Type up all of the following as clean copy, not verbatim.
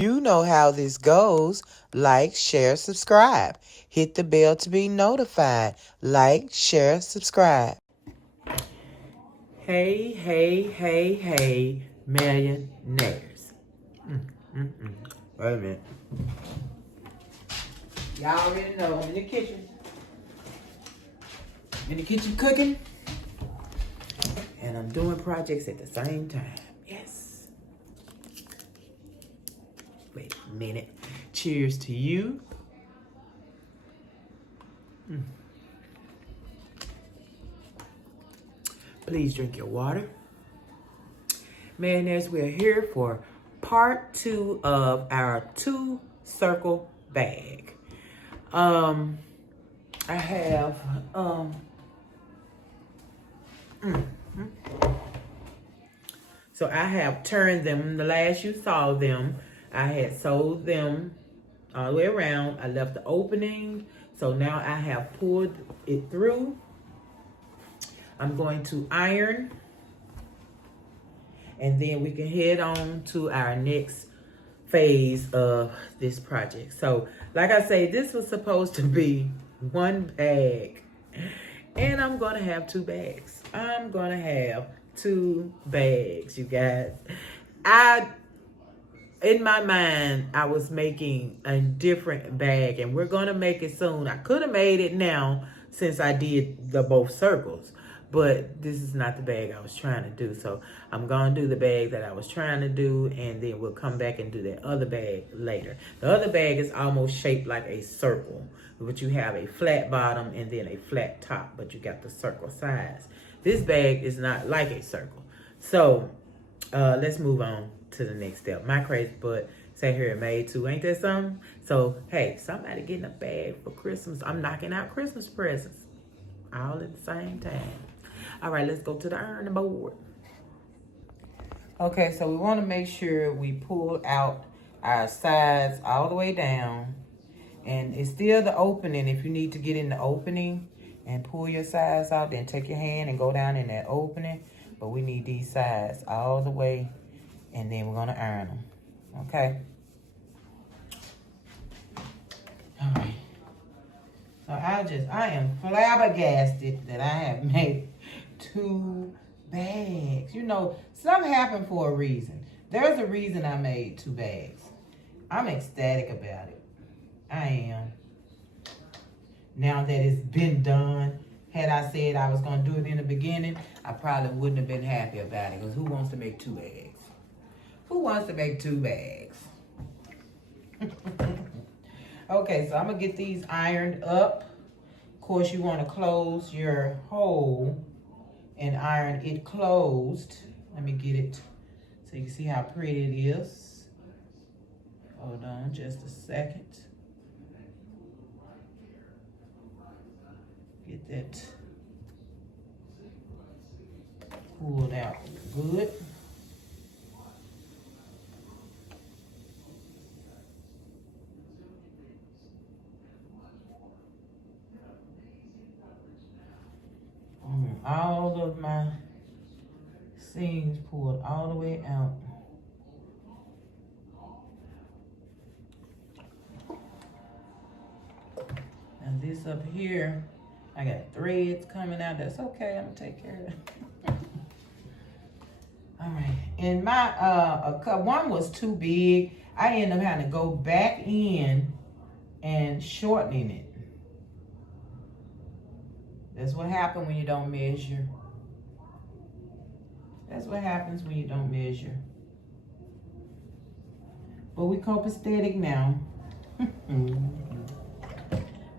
You know how this goes. Like, share, subscribe. Hit the bell to be notified. Like, share, subscribe. Hey, hey, hey, hey, millionaires. Wait a minute. Y'all already know I'm in the kitchen. In the kitchen cooking. And I'm doing projects at the same time. Yes. Wait a minute. Cheers to you. Please drink your water. Millionaires, we're here for part 2 of our 2-circle bag. I have so I have turned them. The last you saw them, I had sewed them all the way around. I left the opening, so now I have pulled it through. I'm going to iron, and then we can head on to our next phase of this project. So, like I say, this was supposed to be one bag, and I'm gonna have 2 bags. I'm gonna have 2 bags, you guys. In my mind, I was making a different bag, and we're gonna make it soon. I could have made it now since I did the both circles, but this is not the bag I was trying to do. So I'm gonna do the bag that I was trying to do, and then we'll come back and do that other bag later. The other bag is almost shaped like a circle, but you have a flat bottom and then a flat top, but you got the circle size. This bag is not like a circle. So let's move on to the next step. My crazy butt sat here and made 2. Ain't that something? So, hey, somebody getting a bag for Christmas. I'm knocking out Christmas presents all at the same time. All right, let's go to the ironing board. Okay, so we want to make sure we pull out our sides all the way down. And it's still the opening. If you need to get in the opening and pull your sides out, then take your hand and go down in that opening. But we need these sides all the way, and then we're going to iron them. Okay? All right. So I am flabbergasted that I have made 2 bags. You know, something happened for a reason. There's a reason I made 2 bags. I'm ecstatic about it. I am. Now that it's been done, had I said I was going to do it in the beginning, I probably wouldn't have been happy about it. Because who wants to make 2 bags? Who wants to make 2 bags? Okay, so I'm going to get these ironed up. Of course, you want to close your hole and iron it closed. Let me get it so you can see how pretty it is. Hold on just a second. Get that pulled out good. All of my seams pulled all the way out. And this up here, I got threads coming out. That's okay, I'm gonna take care of it. All right, and my one was too big. I ended up having to go back in and shortening it. That's what happens when you don't measure. That's what happens when you don't measure. But we copacetic now.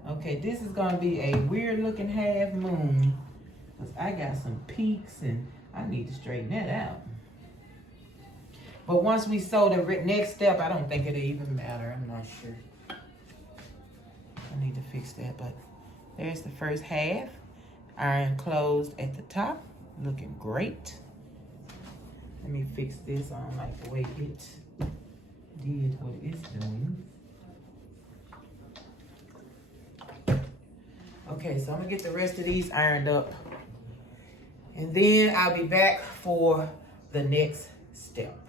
Okay, this is gonna be a weird looking half moon, because I got some peaks and I need to straighten that out. But once we sew the next step, I don't think it'll even matter. I'm not sure. I need to fix that, but there's the first half. Iron closed at the top, looking great. Let me fix this. I don't like the way it did what it's doing. Okay, so I'm gonna get the rest of these ironed up, and then I'll be back for the next step.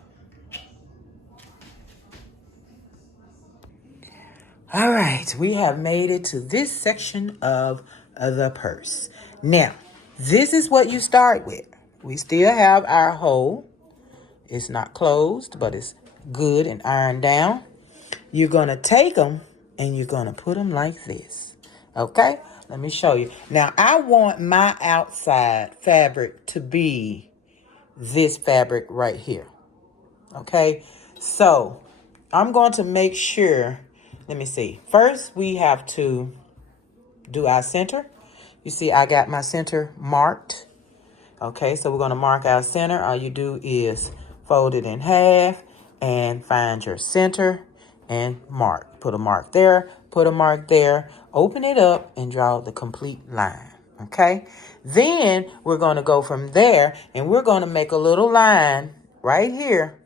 All right, we have made it to this section of the purse. Now, this is what you start with. We still have our hole. It's not closed, but it's good and ironed down. You're going to take them and you're going to put them like this. Okay? Let me show you. Now, I want my outside fabric to be this fabric right here. Okay? So, I'm going to make sure, let me see. First, we have to do our center. You see, I got my center marked. Okay, so we're going to mark our center. All you do is fold it in half and find your center and mark. Put a mark there, put a mark there, open it up and draw the complete line. Okay, then we're going to go from there and we're going to make a little line right here,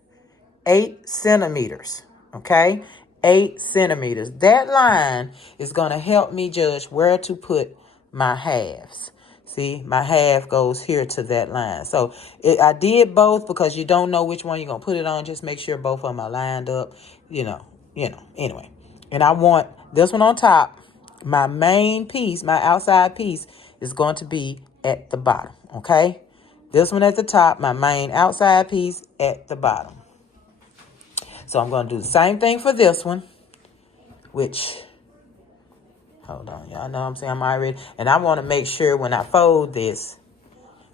8 centimeters. Okay, 8 centimeters. That line is going to help me judge where to put my halves. See, my half goes here to that line. So I did both because you don't know which one you're going to put it on. Just make sure both of them are lined up, anyway. And I want this one on top. My main piece, my outside piece, is going to be at the bottom, okay? This one at the top, my main outside piece at the bottom. So I'm going to do the same thing for this one, which, hold on, y'all know what I'm saying? I'm already, and I want to make sure when I fold this,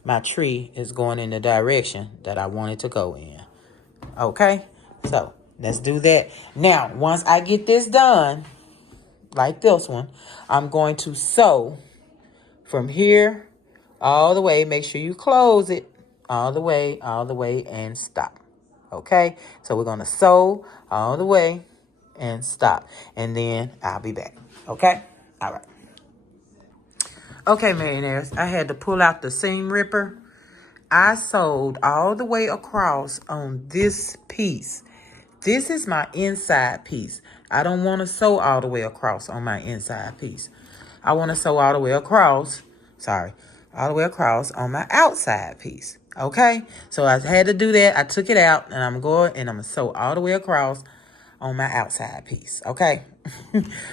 my tree is going in the direction that I want it to go in. Okay, so let's do that. Now, once I get this done, like this one, I'm going to sew from here all the way. Make sure you close it all the way, and stop. Okay, so we're going to sew all the way and stop. And then I'll be back. Okay, all right. Okay, millionaires, I had to pull out the seam ripper. I sewed all the way across on this piece. This is my inside piece. I don't want to sew all the way across on my inside piece. I want to sew all the way across, all the way across on my outside piece. Okay? So I had to do that. I took it out and I'm going to sew all the way across on my outside piece. Okay?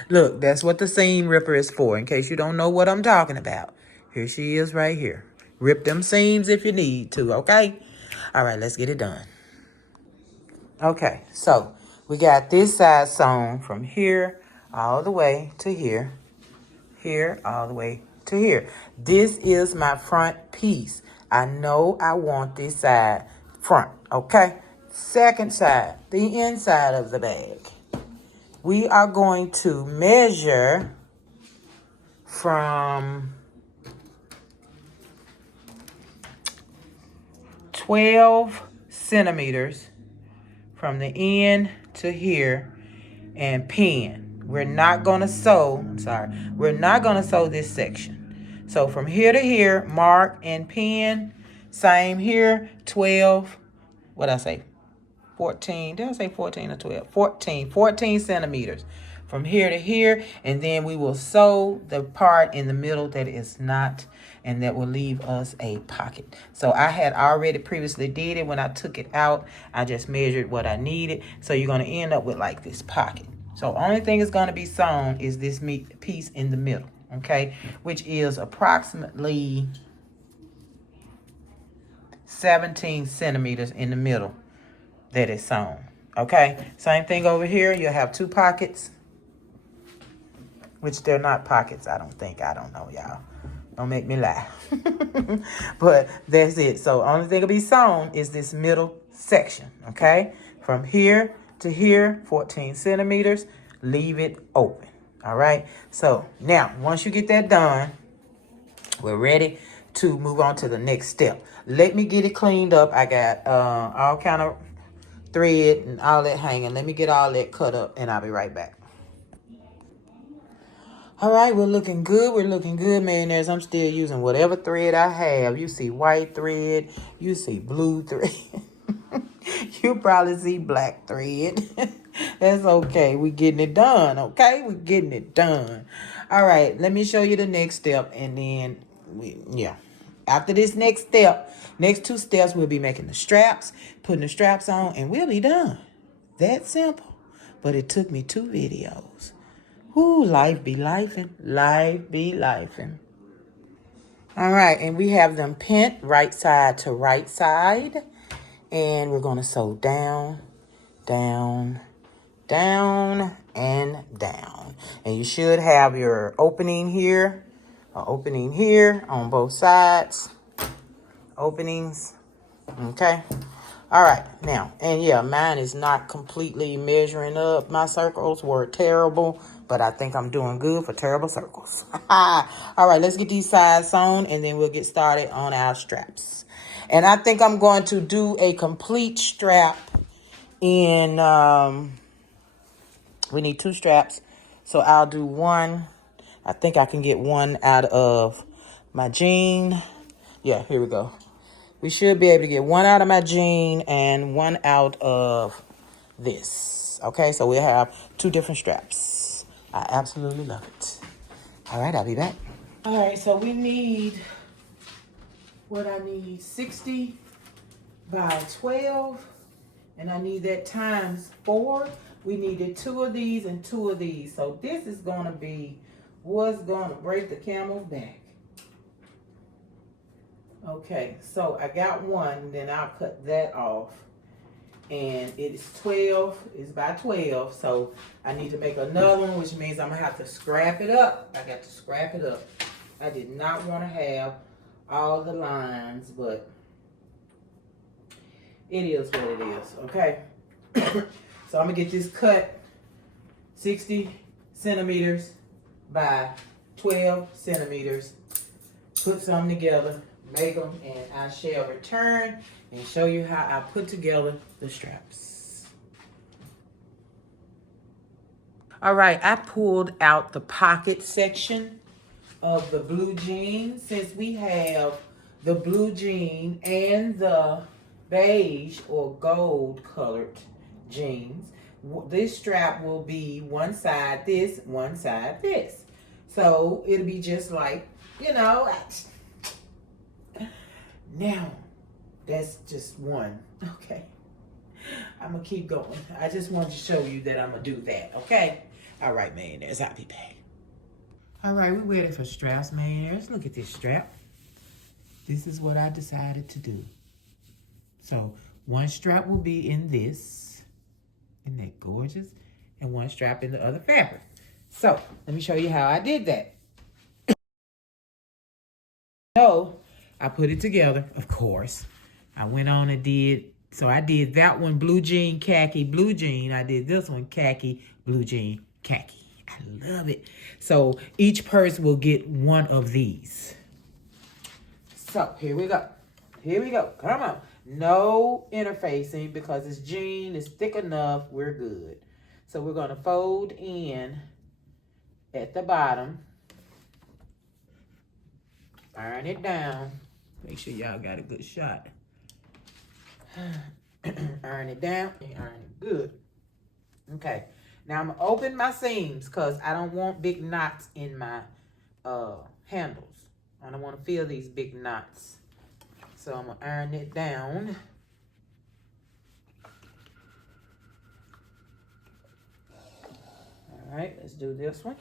Look, that's what the seam ripper is for, in case you don't know what I'm talking about. Here she is right here. Rip them seams if you need to, okay? All right, let's get it done. Okay, so we got this side sewn from here all the way to here, here all the way to here. This is my front piece. I know I want this side front, okay? Second side, the inside of the bag. We are going to measure from 12 centimeters from the end to here and pin. We're not going to sew, we're not going to sew this section. So from here to here, mark and pin. Same here, 12, what I say, 14, did I say 14 or 12? 14 centimeters from here to here, and then we will sew the part in the middle that is not, and that will leave us a pocket. So I had already previously did it. When I took it out, I just measured what I needed. So you're going to end up with like this pocket. So only thing is going to be sewn is this piece in the middle, okay, which is approximately 17 centimeters in the middle that is sewn. Okay, same thing over here. You'll have 2 pockets, which they're not pockets, I don't think. I don't know, y'all. Don't make me lie. But that's it. So only thing will be sewn is this middle section, okay? From here to here, 14 centimeters. Leave it open, all right? So now, once you get that done, we're ready to move on to the next step. Let me get it cleaned up. I got all kind of thread and all that hanging. Let me get all that cut up and I'll be right back. All right, we're looking good. We're looking good, millionaires. I'm still using whatever thread I have. You see white thread. You see blue thread. You probably see black thread. That's okay. We're getting it done, okay? We're getting it done. All right, let me show you the next step. And then, after this next step, next 2 steps, we'll be making the straps, putting the straps on, and we'll be done. That simple. But it took me 2 videos. Ooh, life be lifing. Life be lifing. All right, and we have them pent right side to right side. And we're going to sew down, down, down, and down. And you should have your opening here, or opening here on both sides. Openings. Okay. All right. Now, and yeah, mine is not completely measuring up. My circles were terrible, but I think I'm doing good for terrible circles. All right, let's get these sides sewn, and then we'll get started on our straps. And I think I'm going to do a complete strap in, we need 2 straps. So I'll do one. I think I can get one out of my jean. Yeah, here we go. We should be able to get one out of my jean and one out of this. Okay, so we'll have 2 different straps. I absolutely love it. All right, I'll be back. All right, so we need, what I need, 60 by 12. And I need that times 4. We needed 2 of these and 2 of these. So this is going to be what's going to break the camel's back. Okay, so I got one, then I'll cut that off. And it is 12, it's by 12. So I need to make another one, which means I'm going to have to scrap it up. I got to scrap it up. I did not want to have all the lines, but it is what it is, okay? So I'm going to get this cut 60 centimeters by 12 centimeters. Put some together, make them, and I shall return and show you how I put together the straps. All right, I pulled out the pocket section of the blue jean. Since we have the blue jean and the beige or gold colored jeans, this strap will be one side this, one side this. So it'll be just like, you know, now that's just one. Okay, I'm gonna keep going. I just wanted to show you that I'm gonna do that. Okay, all right, millionaires, I'll be back. All right, we're ready for straps, millionaires. Look at this strap. This is what I decided to do. So one strap will be in this. Isn't that gorgeous? And one strap in the other fabric. So let me show you how I did that. So I put it together, of course. I went on and did, so I did that one blue jean, khaki, blue jean. I did this one khaki, blue jean, khaki. I love it. So each purse will get one of these. So here we go. Here we go. Come on. No interfacing because it's jean. It's thick enough. We're good. So we're going to fold in at the bottom. Iron it down. Make sure y'all got a good shot. Iron it down and iron it good. Okay. Now I'm going to open my seams because I don't want big knots in my handles. I don't want to feel these big knots. So I'm going to iron it down. All right, let's do this one.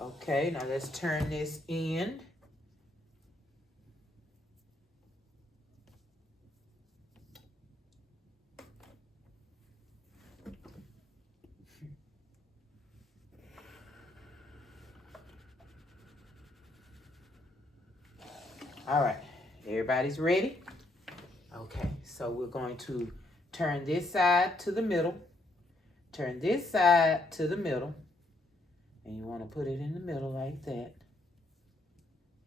Okay, now let's turn this in. All right, everybody's ready? Okay, so we're going to turn this side to the middle, turn this side to the middle, and you want to put it in the middle like that.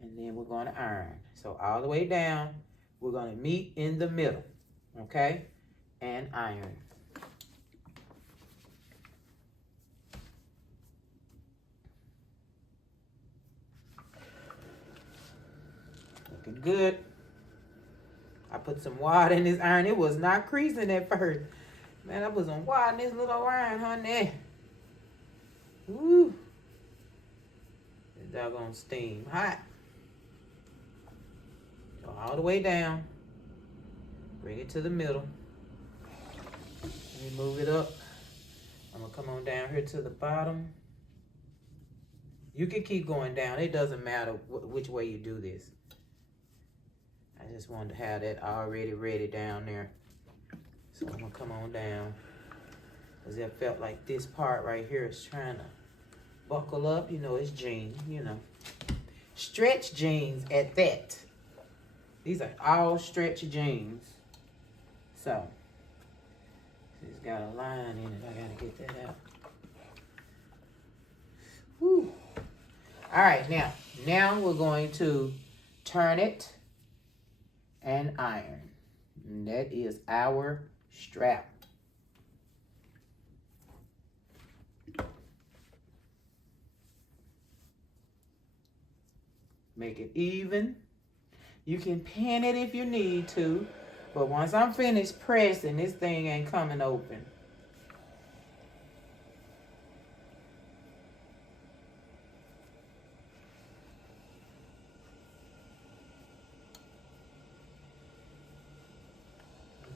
And then we're going to iron. So all the way down, we're going to meet in the middle, okay? And iron. Looking good. I put some water in this iron. It was not creasing at first. Man, I put some water in this little iron, honey. Woo. This doggone steam hot. Go all the way down. Bring it to the middle. Let me move it up. I'm gonna come on down here to the bottom. You can keep going down. It doesn't matter which way you do this. I just wanted to have that already ready down there. So I'm gonna come on down. Because I felt like this part right here is trying to buckle up. You know, it's jeans, you know. Stretch jeans at that. These are all stretch jeans. So, it's got a line in it. I gotta get that out. Whew. All right, now we're going to turn it and iron. And that is our strap. Make it even. You can pin it if you need to, but once I'm finished pressing, this thing ain't coming open.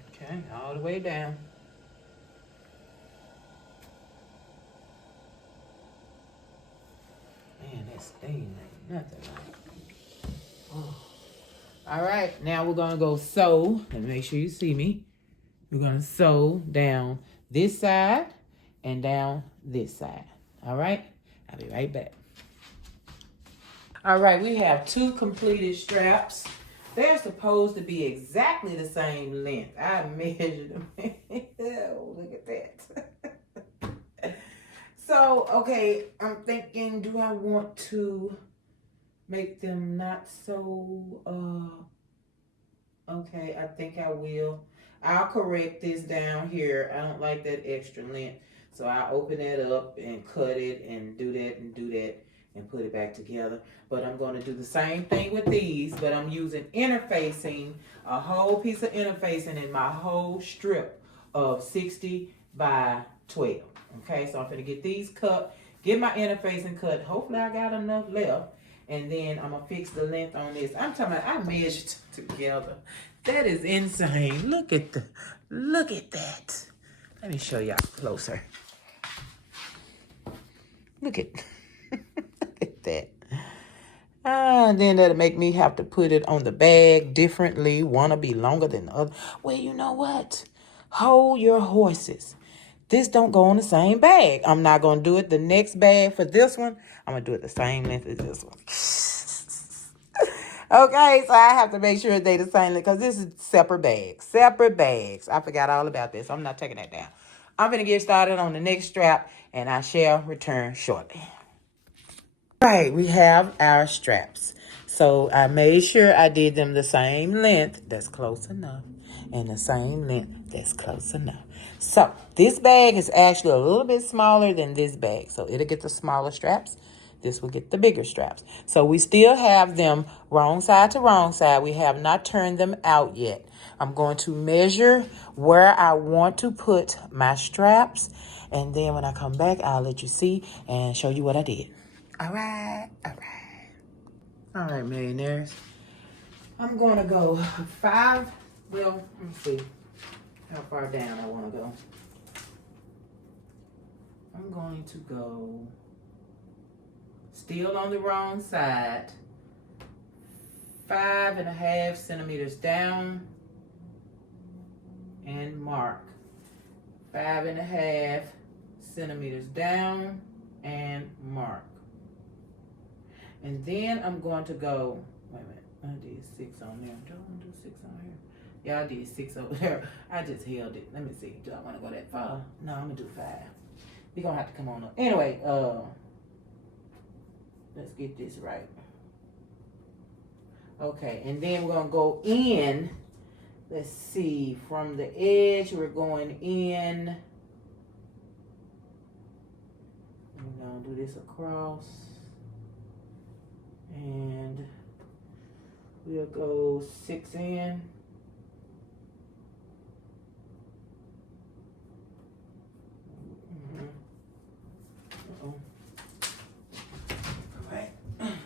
Okay, all the way down. Man, that stain ain't nothing like. Oh. All right, now we're gonna go sew, and make sure you see me. We're gonna sew down this side and down this side. All right, I'll be right back. All right, we have 2 completed straps. They're supposed to be exactly the same length. I measured them. Oh, look at that. So, okay, I'm thinking, do I want to make them not so, okay, I think I will. I'll correct this down here. I don't like that extra length. So I'll open that up and cut it and do that and put it back together. But I'm going to do the same thing with these, but I'm using interfacing, a whole piece of interfacing in my whole strip of 60 by 12. Okay, so I'm going to get these cut, get my interfacing cut. Hopefully I got enough left. And then I'm going to fix the length on this. I'm talking about, I measured together. That is insane. Look at that. Let me show y'all closer. Look at that. And then that'll make me have to put it on the bag differently. One will be longer than the other. Well, you know what? Hold your horses. This don't go on the same bag. I'm not going to do it the next bag for this one. I'm going to do it the same length as this one. Okay, so I have to make sure they the same length because this is separate bags. Separate bags. I forgot all about this. I'm not taking that down. I'm going to get started on the next strap, and I shall return shortly. All right, we have our straps. So I made sure I did them the same length. That's close enough. And the same length. That's close enough. So this bag is actually a little bit smaller than this bag. So it'll get the smaller straps. This will get the bigger straps. So we still have them wrong side to wrong side. We have not turned them out yet. I'm going to measure where I want to put my straps. And then when I come back, I'll let you see and show you what I did. All right. All right, millionaires. I'm going to go 5. Well, let me see how far down I want to go. I'm going to go still on the wrong side, 5.5 centimeters down and mark. 5.5 centimeters down and mark. And then I'm going to go, wait a minute, I did 6 on there. Do I want to do 6 on here? Yeah, I did 6 over there. I just held it. Let me see. Do I want to go that far? No, I'm going to do 5. We're going to have to come on up. Anyway, let's get this right. Okay, and then we're going to go in. Let's see. From the edge, we're going in. We're going to do this across. And we'll go 6 in. Uh-oh. All right. Take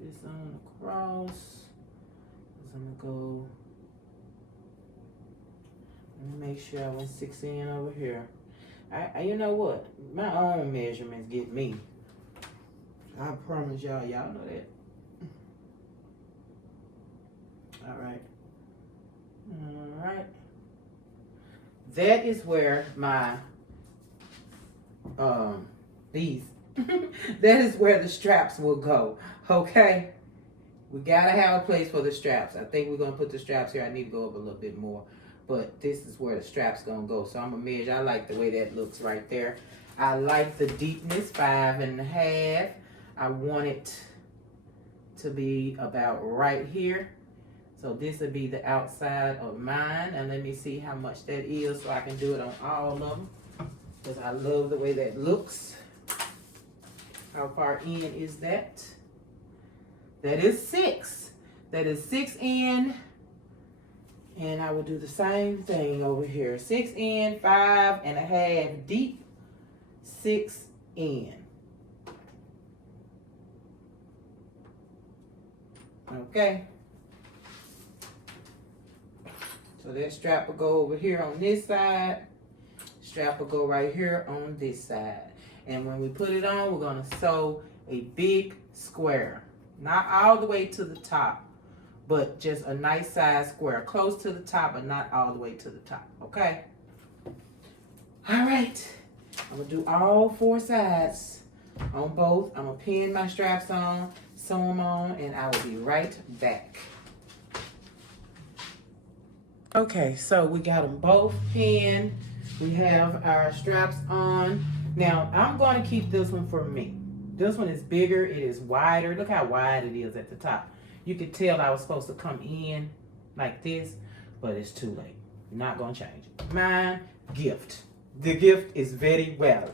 this on across. I'm gonna go, let me make sure I went 6 in over here. You know what? My own measurements get me. I promise y'all know that. All right. That is where my, these, that is where the straps will go, okay? We gotta have a place for the straps. I think we're gonna put the straps here. I need to go up a little bit more, but this is where the strap's gonna go. So I'm gonna measure. I like the way that looks right there. I like the deepness, 5.5. I want it to be about right here. So this will be the outside of mine. And let me see how much that is so I can do it on all of them. Because I love the way that looks. How far in is that? That is 6. That is 6 in. And I will do the same thing over here. 6 in, 5.5 deep, 6 in. Okay. So that strap will go over here on this side. Strap will go right here on this side. And when we put it on, we're going to sew a big square. Not all the way to the top, but just a nice size square. Close to the top, but not all the way to the top. Okay? All right. I'm going to do all 4 sides on both. I'm going to pin my straps on, sew them on, and I will be right back. Okay, so we got them both pinned. We have our straps on. Now, I'm going to keep this one for me. This one is bigger. It is wider. Look how wide it is at the top. You could tell I was supposed to come in like this, but it's too late. Not going to change it. Mine, gift. The gift is very well.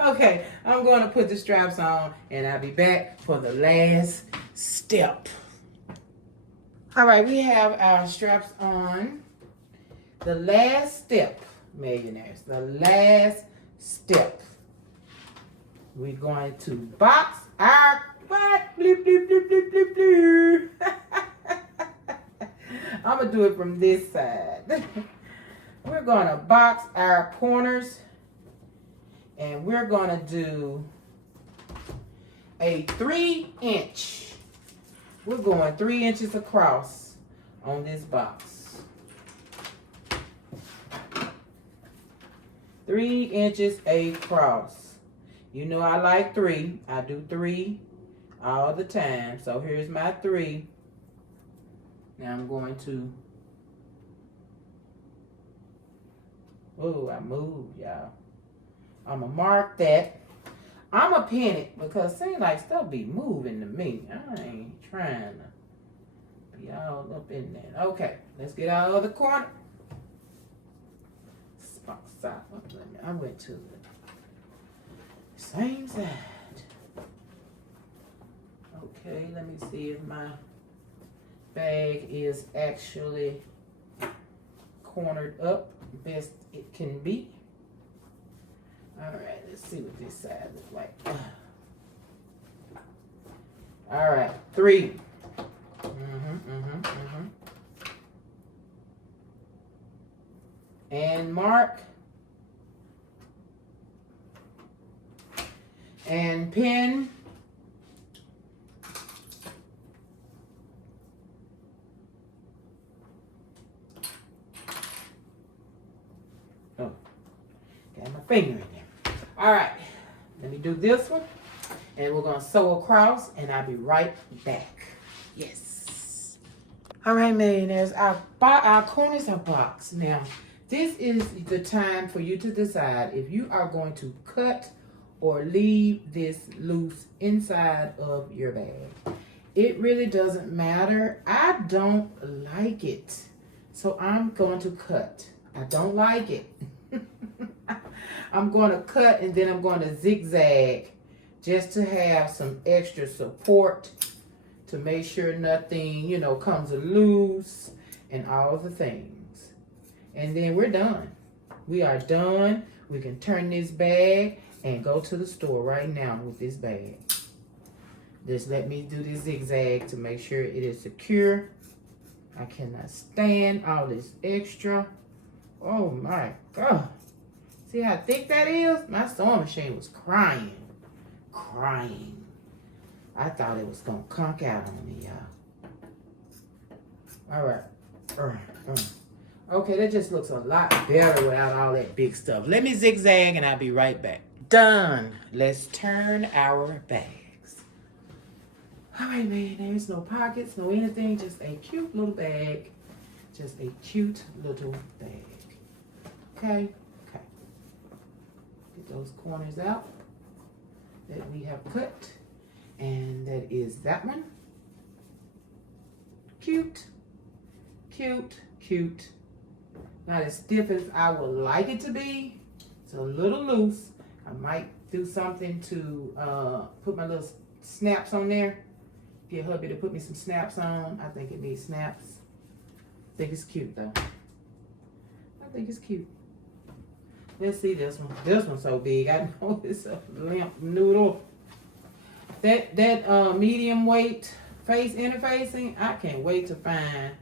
Okay, I'm going to put the straps on, and I'll be back for the last step. All right, we have our straps on. The last step, millionaires, the last step. We're going to box our, what? Bloop, bloop, bloop, bloop, bloop, bloop. I'm going to do it from this side. We're going to box our corners, and we're going to do a 3-inch. We're going 3 inches across on this box. 3 inches across. You know I like 3. I do 3 all the time. So here's my 3. Now I'm going to, oh, I moved, y'all. I'm going to mark that. I'm going to pin it because it seems like stuff be moving to me. I ain't trying to be all up in there. Okay, let's get our other corner. I went to the same side. Okay, let me see if my bag is actually cornered up best it can be. All right, let's see what this side looks like. All right, 3. And mark. And pin. Oh, got my finger in there. All right, let me do this one, and we're gonna sew across, and I'll be right back. Yes. All right, millionaires, our corners are boxed. Now, this is the time for you to decide if you are going to cut or leave this loose inside of your bag. It really doesn't matter. I don't like it, so I'm going to cut. I don't like it. I'm going to cut, and then I'm going to zigzag just to have some extra support to make sure nothing, you know, comes loose and all the things. And then we're done. We are done. We can turn this bag and go to the store right now with this bag. Just let me do this zigzag to make sure it is secure. I cannot stand all this extra. Oh my God. See how thick that is? My sewing machine was crying. Crying. I thought it was gonna conk out on me, y'all. All right. Okay, that just looks a lot better without all that big stuff. Let me zigzag and I'll be right back. Done. Let's turn our bags. All right, man, there's no pockets, no anything, just a cute little bag. Just a cute little bag. Okay, okay. Get those corners out that we have cut. And that is that one. Cute, cute, cute. Not as stiff as I would like it to be. It's a little loose. I might do something to put my little snaps on there. Get hubby to put me some snaps on. I think it needs snaps. I think it's cute though. I think it's cute. Let's see this one. This one's so big. I know it's a limp noodle. That medium weight face interfacing, I can't wait to find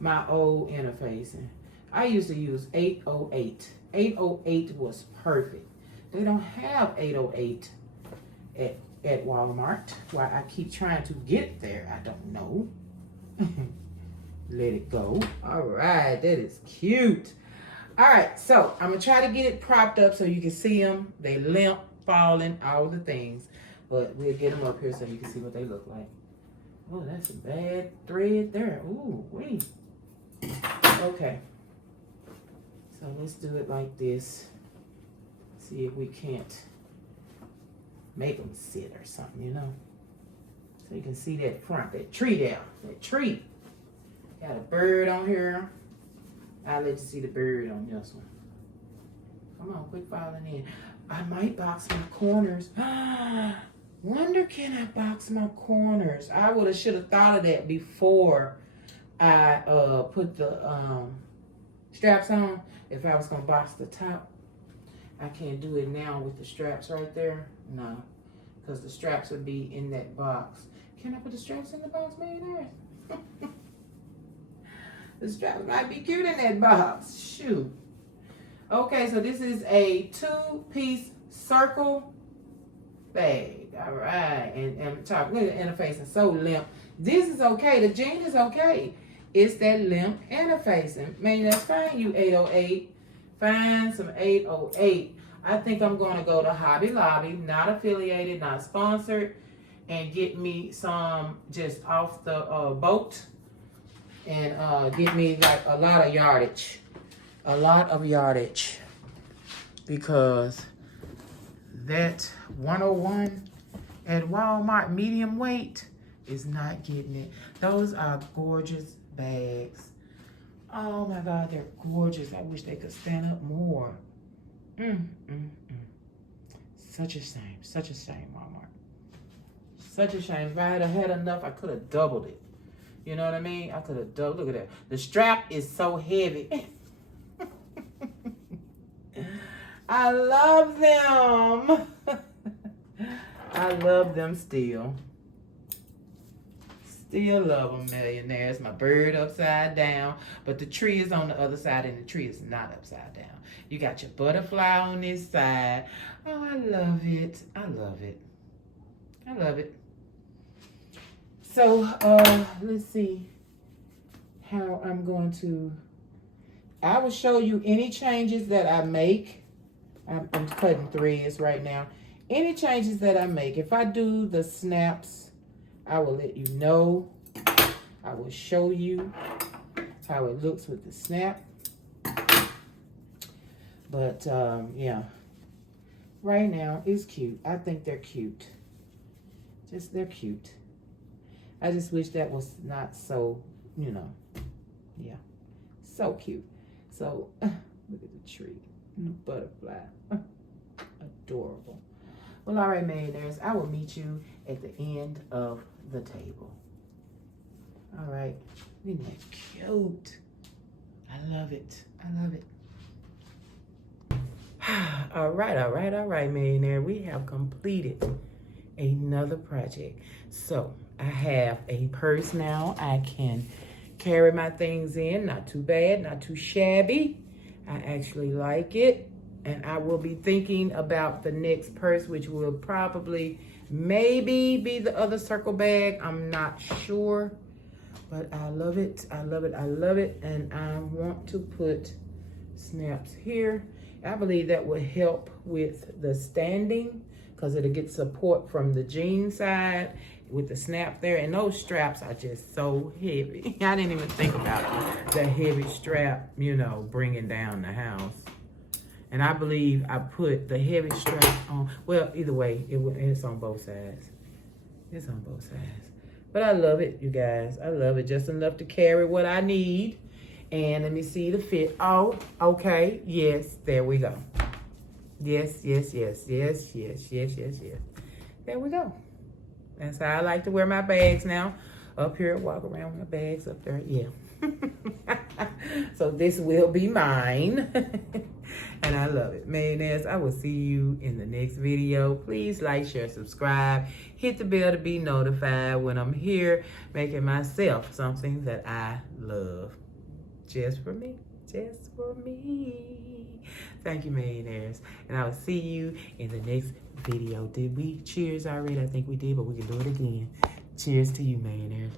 my old interfacing. I used to use 808. 808 was perfect. They don't have 808 at Walmart. Why I keep trying to get there, I don't know. Let it go. All right, that is cute. All right, so I'm gonna try to get it propped up so you can see them. They limp, falling, all the things. But we'll get them up here so you can see what they look like. Oh, that's a bad thread there. Ooh, wait. Okay. So let's do it like this. See if we can't make them sit or something, you know. So you can see that front, that tree there. That tree. Got a bird on here. I'll let you see the bird on this one. Come on, quit falling in. I might box my corners. Wonder, can I box my corners? I should have thought of that before I put the straps on. If I was gonna box the top, I can't do it now with the straps right there. No, because the straps would be in that box. Can I put the straps in the box, man? The straps might be cute in that box. Shoot. Okay, so this is a 2-piece circle bag. All right, and top, look at the interfacing, so limp. This is okay, the jean is okay. It's that limp interfacing. Man, that's fine, you 808. Find some 808. I think I'm gonna go to Hobby Lobby, not affiliated, not sponsored, and get me some just off the boat and get me like a lot of yardage. A lot of yardage. Because that 101 at Walmart medium weight is not getting it. Those are gorgeous bags. Oh my God, they're gorgeous. I wish they could stand up more. Such a shame. Such a shame, Walmart. Such a shame. If I had had enough, I could have doubled it. You know what I mean? I could have doubled. Look at that. The strap is so heavy. I love them. I love them still. Still love them, millionaires. My bird upside down, but the tree is on the other side and the tree is not upside down. You got your butterfly on this side. Oh, I love it. I love it. I love it. So, let's see how I'm going to, I will show you any changes that I make. I'm cutting threads right now. Any changes that I make, if I do the snaps, I will let you know. I will show you how it looks with the snap. But, yeah. Right now, it's cute. I think they're cute. They're cute. I just wish that was not so, you know, yeah. So cute. So, look at the tree. Butterfly. Adorable. Well, all right, millionaires. I will meet you at the end of the table. All right. Isn't that cute? I love it. I love it. All right, millionaire. We have completed another project. So, I have a purse now. I can carry my things in. Not too bad, not too shabby. I actually like it. And I will be thinking about the next purse, which will probably maybe be the other circle bag. I'm not sure. But I love it. I love it. I love it. And I want to put snaps here. I believe that will help with the standing because it'll get support from the jean side with the snap there. And those straps are just so heavy. I didn't even think about the heavy strap, you know, bringing down the house. And I believe I put the heavy strap on. Well, either way, it's on both sides. It's on both sides. But I love it, you guys. I love it. Just enough to carry what I need. And let me see the fit. Oh, okay. Yes, there we go. Yes, yes, yes, yes, yes, yes, yes, yes. There we go. That's how I like to wear my bags now. Up here, walk around with my bags up there. Yeah. So this will be mine. And I love it. Mayonnaise, I will see you in the next video. Please like, share, subscribe. Hit the bell to be notified when I'm here making myself something that I love. Just for me. Just for me. Thank you, millionaires. And I will see you in the next video. Did we cheers already? I think we did, but we can do it again. Cheers to you, millionaires.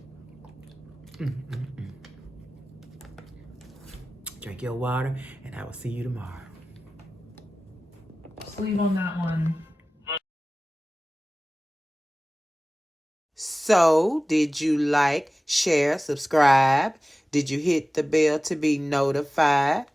Drink your water, and I will see you tomorrow. Sleeve on that one. So, did you like, share, subscribe? Did you hit the bell to be notified?